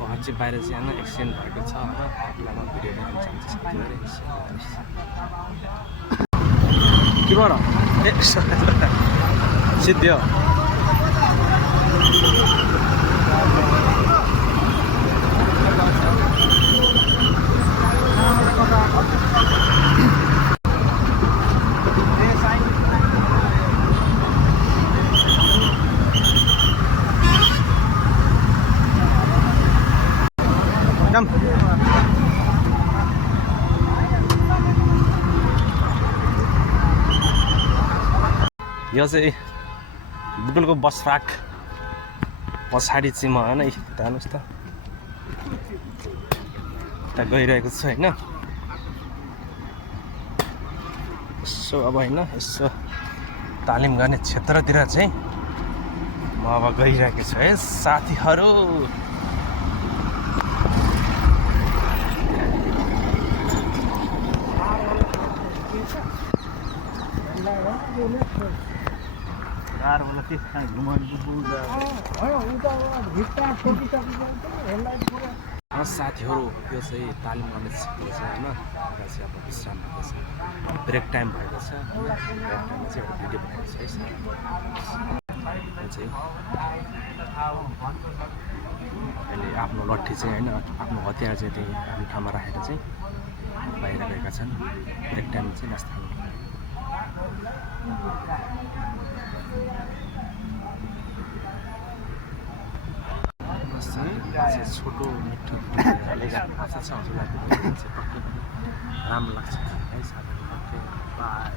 उहाँ चाहिँ बाहिर चाहिँ होइन एक्सिडेन्ट भएको छ होइन तपाईँलाई म भिडियो देखाउन चाहन्छु साथीहरू केबाट ए सिद्धियो यो चाहिँ बुटुलको बस राक पछाडि चाहिँ म होइन यता हेर्नुहोस् त यता गइरहेको छु होइन यसो अब होइन यसो तालिम गर्ने क्षेत्रतिर चाहिँ म अब गइरहेको छु है साथीहरू साथीहरू यो चाहिँ तालिम गर्ने क्षेत्र छ होइन एउटा चाहिँ अब विश्राम भएको छ ब्रेक टाइम भएको छ ब्रेक टाइममा चाहिँ एउटा भिडियो भएको छ है चाहिँ अहिले आफ्नो लट्ठी चाहिँ होइन आफ्नो हतियार चाहिँ त्यही आफ्नो ठाउँमा राखेर चाहिँ बाहिर गएका छन् ब्रेक टाइममा चाहिँ नास्ता छोटो मिठो भाषा छ हजुरलाई राम्रो लाग्छ है साथीहरू बाई